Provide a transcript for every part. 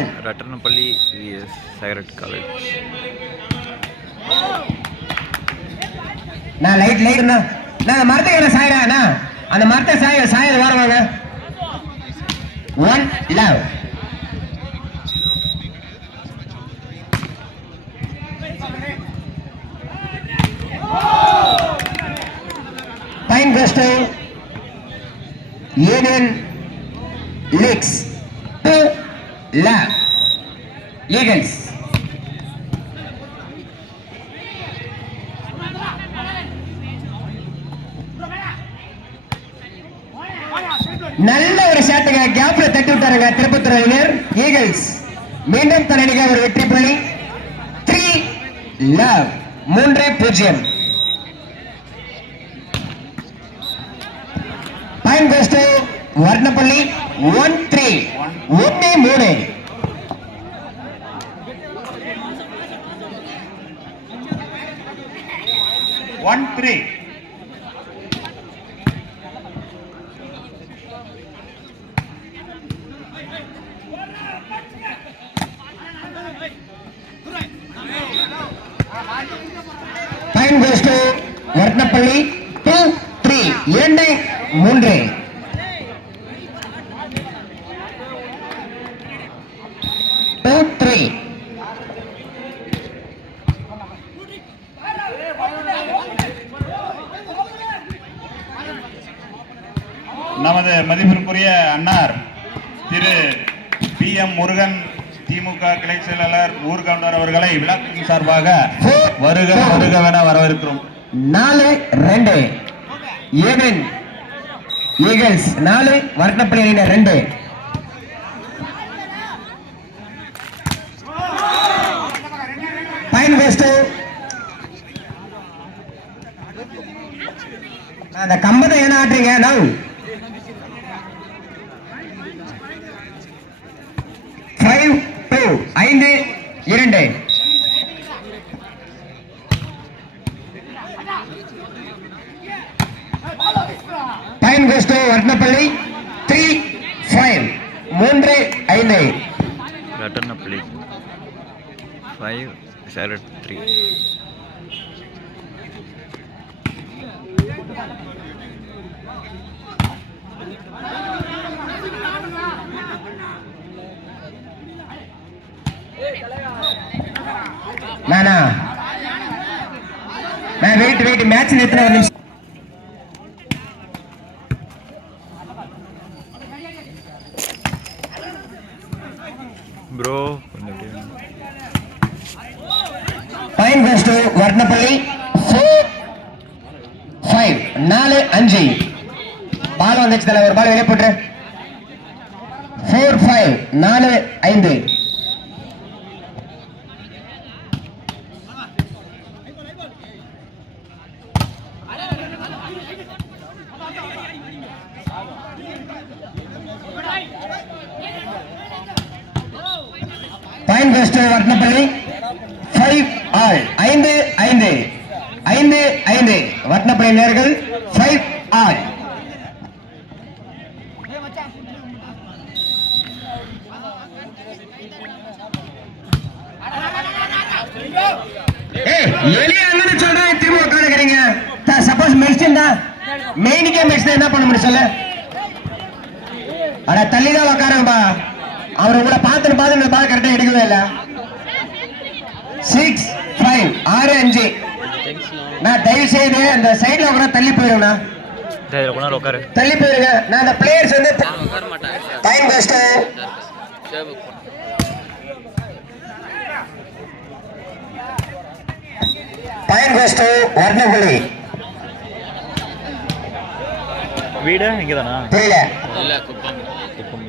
All. Rattanapalli VS Sairat college. நான் light லைட்னா நான் மரத்துக்கு சாயிரா அந்த மரத்தை சாயது வாரவாங்க. 1 love. Fine goes to Union Lakes. 2 love. Eagles. நல்ல ஒரு ஷாட்டுங்க, கேப்ல தட்டி விட்டாருங்க திருப்பத்தூர் அணியினர். ஈகிள்ஸ் மீண்டும் தன்னணிக்க ஒரு வெற்றி புள்ளி. 3 love. 3-0. Point goes to Varnapalli. 1-3. 1-3. Time goes to Varnapalli. 2-3. 2-3. 2-3. நமது மதிப்பிற்குரிய அன்னார் திரு PM முருகன் திமுக கிளை செயலாளர் ஊர்கவுண்டர் அவர்களை விழாக்கின் சார்பாக வருக வருகவென வரவேற்கிறோம். 4-2. ஈகிள்ஸ் 4, வர்ணப்பள்ளி அணியினர் 2. பாயிண்ட் கோஸ் டு அந்த கம்பத்தை என்ன ஆட்டுறீங்க? Now 5-2. 5-2. Time goes to Varnapalli. 3-5. 3-5. Rattanapalli 5 Sairat 3. நானா வெயிட் மேட்ச் நிறுத்தின ஒரு நிமிஷம். Bro point goes to Varnapalli. 4-5. 4-5. Ball வந்துச்சு தலை, ஒரு பால் வெளியே போட்டு. 4-5. 4-5. Point goes to Varnapalli. 5-all. 5-5. 5-5. Varnapalli நேர்கள் 5-all. எளிய அண்ணன் சொல்றேன், திரும்ப உட்காந்துக்கிறீங்க. சப்போஸ் மெடிசன் தான் மெயினுக்கே மெடிசன் என்ன பண்ண முடியும் சொல்ல? அட தள்ளிதான் உட்காருங்கப்பா. அவர் உங்களை பார்த்து பால் கரெக்டா எடுக்கவே இல்ல. 6-5. 6-5. நான் தயவு செய்து அந்த சைட்ல கூட தள்ளி போயிருங்கண்ணா. தள்ளி போயிருங்க. நான் அந்த பிளேயர்ஸ் வந்து time waste. Time waste. Varnapalli வீடு இங்கதானா? புரியல.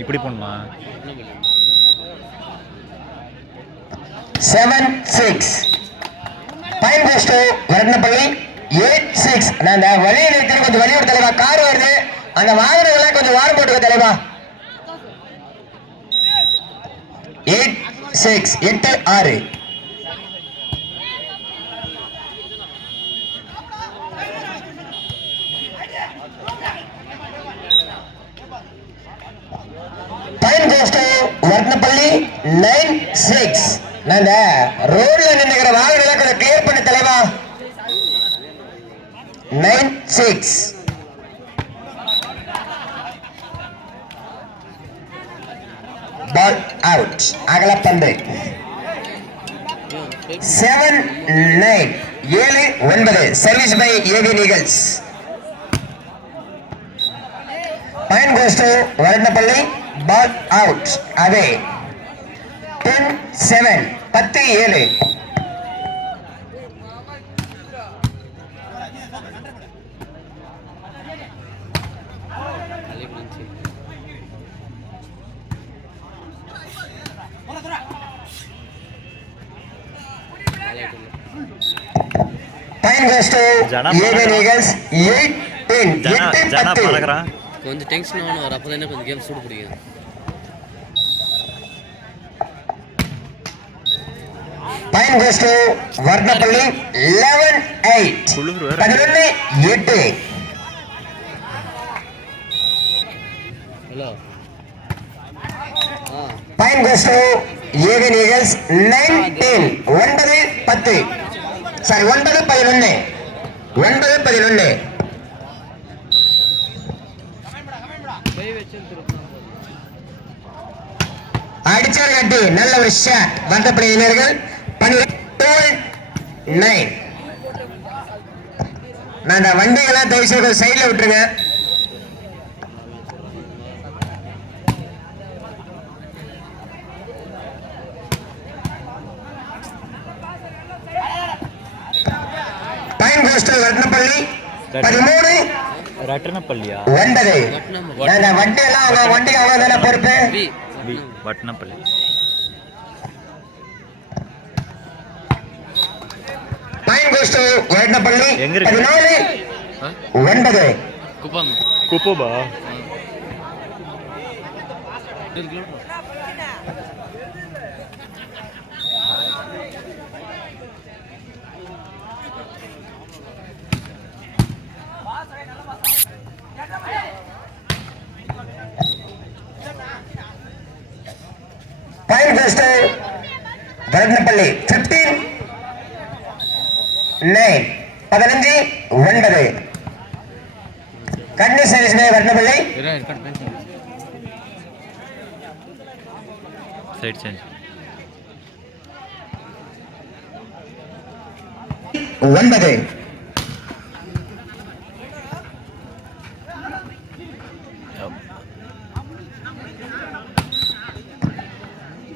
இப்படி போணுமா? 7-6. Time waste. வர்ணப்பள்ளி 8-6. நான் அந்த வழியை நிறுத்தி கொஞ்சம் வழியோட தலைவா, கார் வருது, அந்த வாகனங்களை கொஞ்சம் வாரம் போட்டுக்க தலைவா. 8-6. 8-6. Time goes to Varnapalli. 9-6. நாங்க ரோட்ல நின்னுக்கிற வாகனங்களை கொஞ்சம் கிளியர் பண்ண தலைவா. 9-6. Ball out. அகலப்பந்து. 7-9. 7-9. Service by AVN Eagles. Point goes to Varandapalli. Ball out. அவே 10-7. 10-7. Point goes to AVN Eagles. 8-10. Jana பழகுறான். கொஞ்சம் டென்ஷன் ஆகணும் வர அப்போ கொஞ்சம் கேம் சூடு பிடிக்கும். Point goes to Varnapalli. 11-8. 11-8. Hello Point goes to AVN Eagles. 9-10. 9-10. Sorry, 9-11. 9-11. அடிச்சார் கட்டி நல்ல ஒரு ஷாட். வந்தப்படி இளைஞர்கள் 12-9. நான் இந்த வண்டிகளை தயவு செய்து சைட்ல விட்டுருங்க. Point goes to Varandapalli. 13 ரட்டனப்பள்ளியா 9. நான் வண்டி எல்லாம் அவங்க வண்டிக்கு அவங்க தானே பொறுப்பு. Vattanapalli. Point goes to Varandapalli. எங்க இருக்கு? 14-9. குப்பம் குப்போபா. Point goes to Varnapalli. 15-9. 15-9. Continue service by Varnapalli. Side change. 9.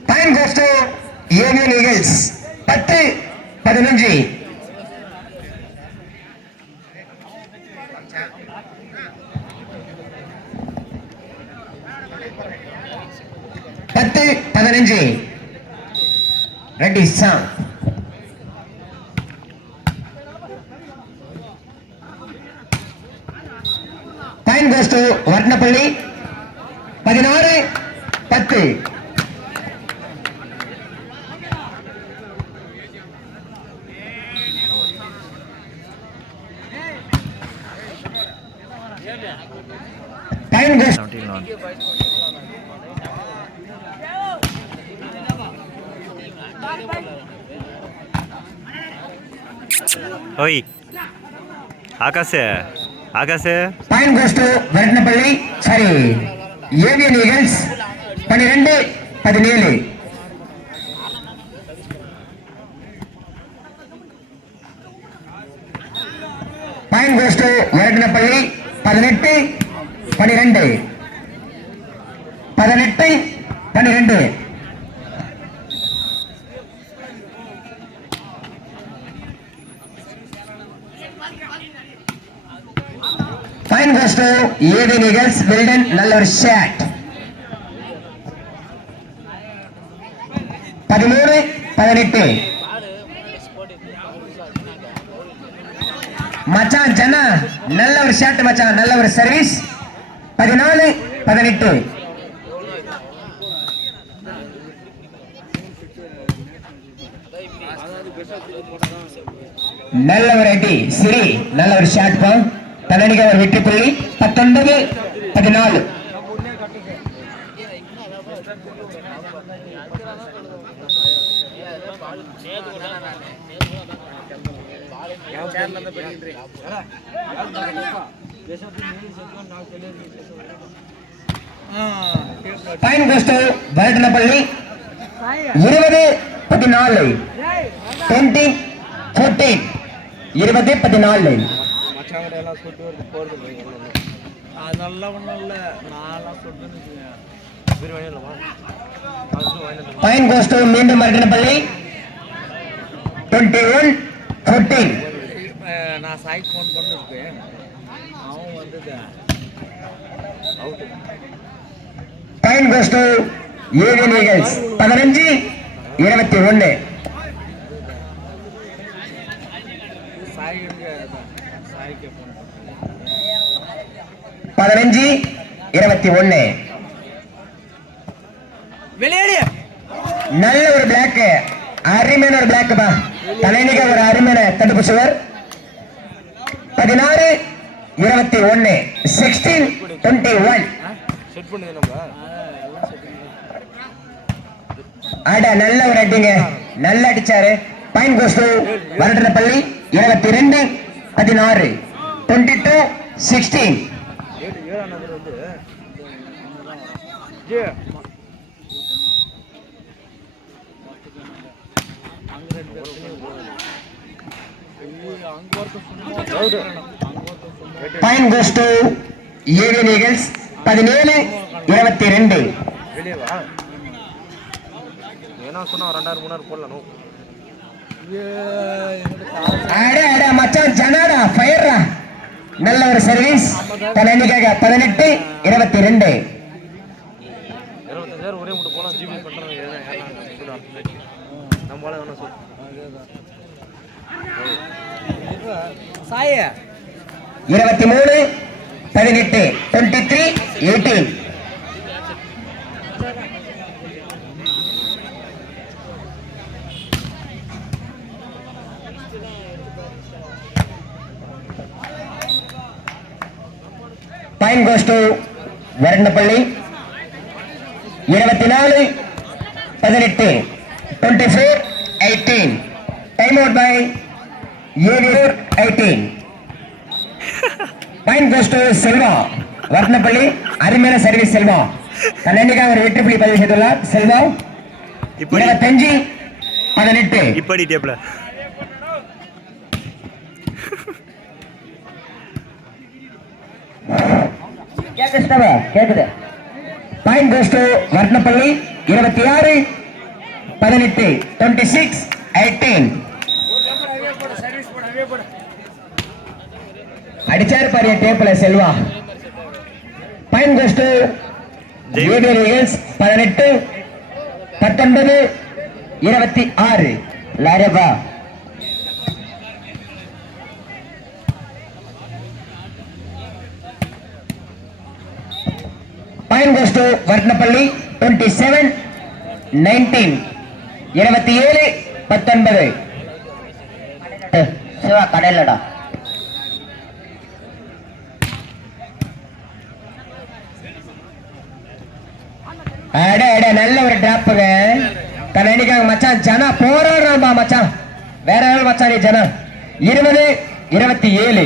Time goes to AVN Eagles. 10-15. Ready, sound. Time goes to Varnapalli. 16-10. Time goes. 17-1. ஓய் Akash Akash. Time goes to Varnapalli. Sorry, AVN Eagles. 12-17. Time goes to Varnapalli. 18-12. 18-12. Fine goes to AVN Eagles. Well done. நல்ல ஒரு shot. 13-18. மச்சான் ஜனா நல்ல ஒரு shot மச்சான். நல்ல ஒரு service. 14-18. நல்ல ஒரு அடி சிரி. நல்ல ஒரு ஷாட் பா. தனனிக ஒரு வெற்றி புள்ளி. 19-14. Point goes to Varattanapalli 20-14 20-14 20-14 point goes to மீண்டும் வரட்டனப்பள்ளி 21-14 நான் சாய்க்கு ஃபோன் பண்ணிருக்கேன் அவன் வந்து out point goes to AVN Eagles 15-21 சாய்க்கு ஃபோன் 15-21 விளையாடு நல்ல ஒரு பிளாக் அருமையான ஒரு பிளாக் பா தலைநிக ஒரு அருமையான தடுப்பு சுவர் 16-21 16-21 செட் பண்ணுது நம்ம அட நல்ல ஒரு அடிங்க நல்ல அடிச்சாரு பாயிண்ட் கோஸ் டு வரட்டனப்பள்ளி 22-16 22-16 ஏழாம் நம்பர் வந்து point goes to AVN eagles 17-22 வெளியே வா ஏன்னா சொன்னா 2000-3000 போடலாம் அட அட மச்சான் ஜனாடா ஃபயர்ரா நல்ல ஒரு சர்வீஸ் தலைநிக்காக 18-22 25,000 ஒரே மட்டும் போலாம் ஜிபி பண்றாங்க நம்மளால வேணா சொல்லு சாய 23-18 23-18 point goes to Varattanapalli 24-18 24-18 time out by AVN 18 point goes to Selva Varattanapalli அருமையான சர்வீஸ் செல்வா தன்னிக்காக ஒரு வெற்றி புள்ளி பதிவு செய்துள்ளார் செல்வா 25-18 இப்படி டேப்ல கேக்குது பாயிண்ட் கோஸ் டு வரட்டனப்பள்ளி 26-18 26-18 அடிச்சாரு பாரு டேப்ல Selva point goes to AVN Eagles 18-19-26 லாரேவா point goes to Varattanapalli 27-19 27-19 Siva கடையிலடா அட அட நல்ல ஒரு டிராப்புங்க தன்னிக்காக மச்சான் ஜனா போராடுறான்பா மச்சான் வேற யாரும் மச்சான் நீ Jana 20-27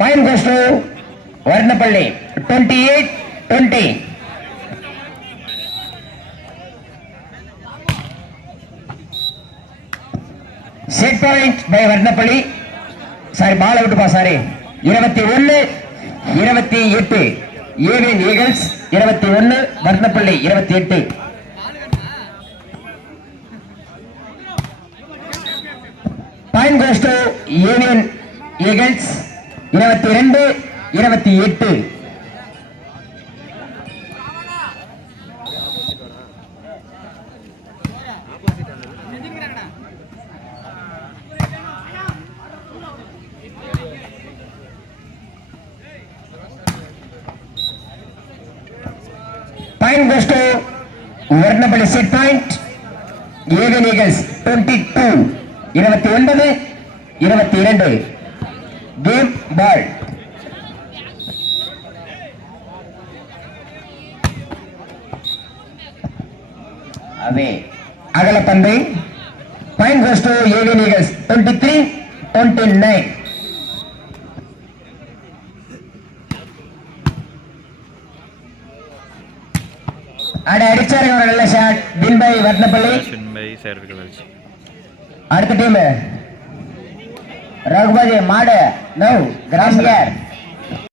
point goes to Varattanapalli 28-20 set point by Varattanapalli sorry ball அவுட்டுப்பா sorry 21-28 AVN Eagles 21 Varattanapalli 28 point goes to AVN Eagles 22-28 22 Point goes to Varnapalli set point. Even Eagles 22. 29 22. Game ball. Away. Agalapandi. Point goes to Even Eagles 23 29. அடிச்சாருங்க ஒரு நல்ல shot win by வர்ணப்பள்ளி. அடுத்த team Raghupathi மாடு no cross player